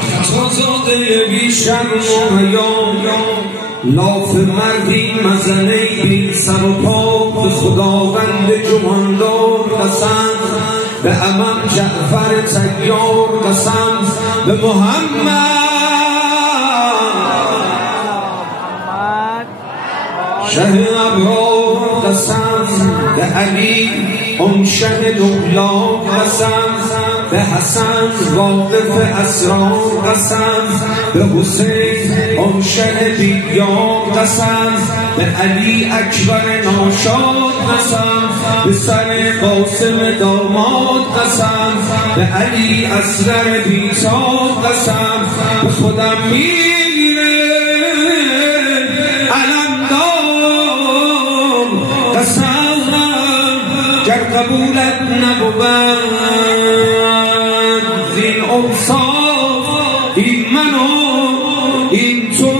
خطازاده بی شرم و حیا، لاف مردی مزنه بی سر و پا، به خداوند جهاندار قسم، به امام جعفر طیار قسم، به محمد شه ابرار قسم، به علی اون شه دولا قسم، به حسن واقف اسرار قسم، به حسین اون شه دیار قسم، به علی اکبر ناشاد قسم، به سر قاسم داماد قسم، به علی اصغر بیتاب قسم، به خودم میگیره علمدار قسم، گر قبولت نبود زین اوصاف، این منو این تو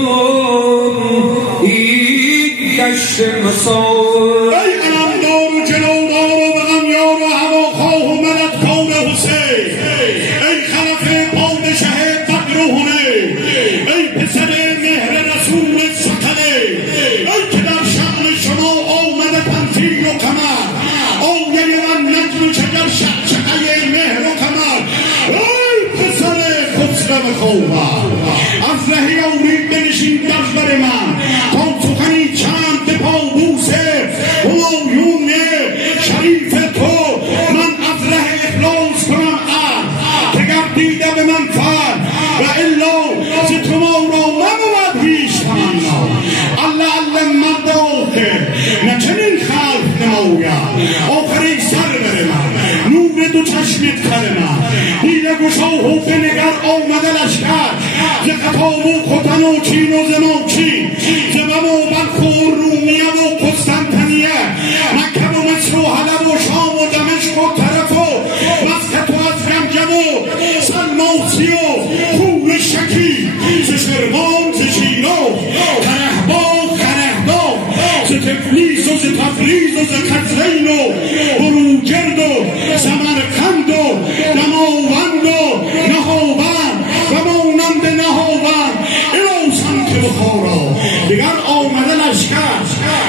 این گشت مسار، ای علمدار و جلودار و بغمیار و هواخواه و مددکار حسین، ای خلف پادشه فقر و هنه، ای پسر مهر رسول سکنه، ای که در شأن شما آمده تنفیر و کمر، آیه و نجم چه در شعشعه مهر و کمر، ای پسر خسرو خوبر، از رهی آورید بنشین در بر من تا سخنی چند پابوسه همایون شریف تو من از ره اخلاص کنم که گردیده به من فر و الا ز تو ما را نبود هیچ تمنا، الله الله مرد آخر نه چنین خلق نماید، آخری سر بر من نور دو چشمت کر من، دیده گشا و بنگر آمده لشکر، ز خطاب و ختن و چین و زمانچین، ز بم و بلخ و رومیه و قسطنطنیه، مکه و مصر و حلب و شام و دمشق و طرف و مسقط و از گمگم و سلماسی و کوه شکی، ز شروان ز شیراز کرهباغ خرهدار، ز تفلیس و ز تبریز و ز قزوین و بروجرد و سمرقند و دماوند و نهاوند و مانند نهاوند الی سمت بخارا، دیگر آمده لشکر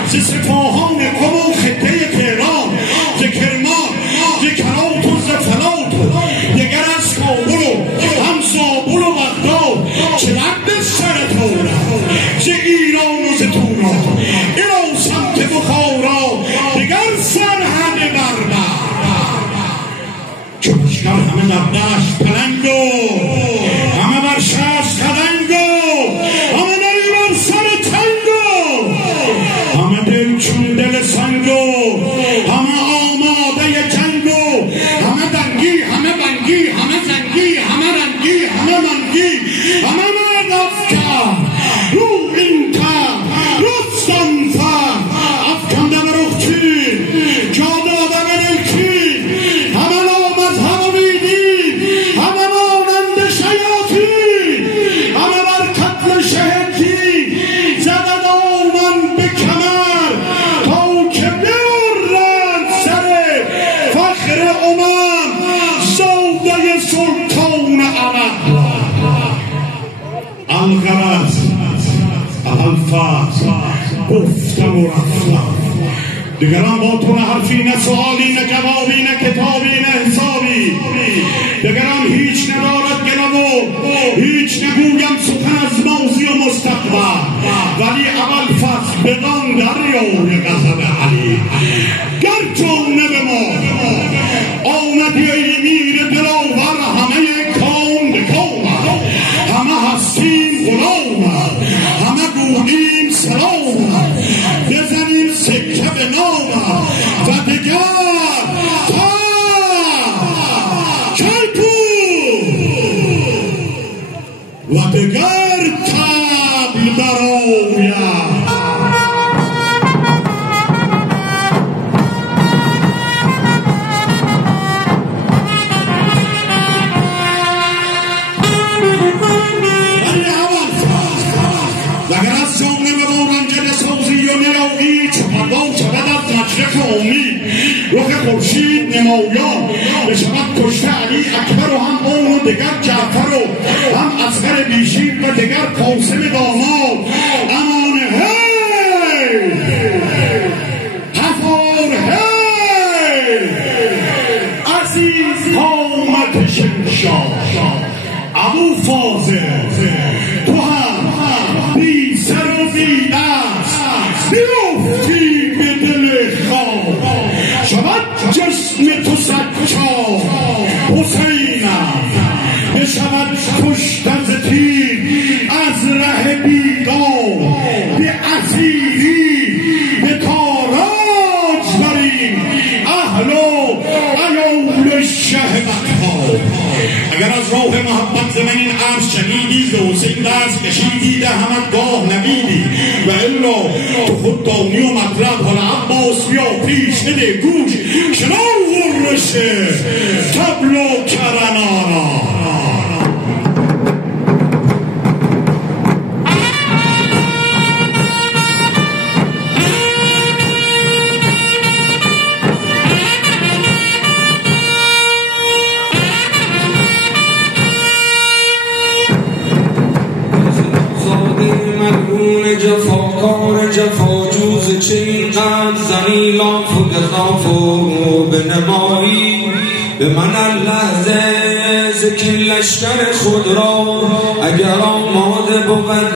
ز سپاهان قم و خطه تهران، ز کرمان ز کرات و ز فلات، دیگر از کابل و هم زابل و بغداد، چه رد سر تورا ز ایران و ز توران الی سمت بخارا، دیگر سرهد بربر، چو لشکر همه در دشت پلنگ و همه بر شست خدنگ و همه نری بر سر تنگ و همه دل چون دل سنگ و همه آماده جنگ و همه دنگی همه بنگی همه زنگی همه رنگی همه منگی همه مرد افکن رو این تن رستم فن افکنده به رخ چین جا داده به دلچین، همه نامذهب و بیدین همه مانند شیاطین، همه بر قتل شهدین زده دامن به کمر، تا که برند سر فخر امم زاده سلطان عرب، الغرض الفاظ گفتم و رفتم، دیگران با تو نه حرفی نه سوالی نه جوابی نه کتابی نه حسابی، دیگران هیچ ندارد گلم و هیچ نگویم سخن از ماضی و مستقبل، ولی اول فصل بدان دریای غضب علی، گر جانب ما آمدی ای میر دلاور، همه کون به کون همه هستیم غلام، همه گوییم سلام، بزنیم سکه به نام و دگر و دگر تبل برایم. رخ خورشید نمایان بشود کشته علی اکبر و هم اون و دگر جعفر و هم افسر بیشین و دگر قاسم داماد امان هی حفار هی عزیز قامت شمشاد ابو فاضل تو هم بی سر و بی دست بیفتی به دل خواب شود جسم تو سکار حسینم بشود کشتن ز تیر از ره بیگار به اسیری به تاراج بریم اهل و عیال شه مقهار. اگر از راه محبت من این عرض شنیدی ز حسین دست کشیدی ده همتگاه نبیدی و الا تو خود دانی و مطلب حالا عباس بیا پیش بده گوش شنو غرش طبل و کرنانا. جفاکار جفاجوز چه اینقدر زنی لاف و گذاف و بنمایی به من اللحظه ذکر لشکر خود را اگر آماده بود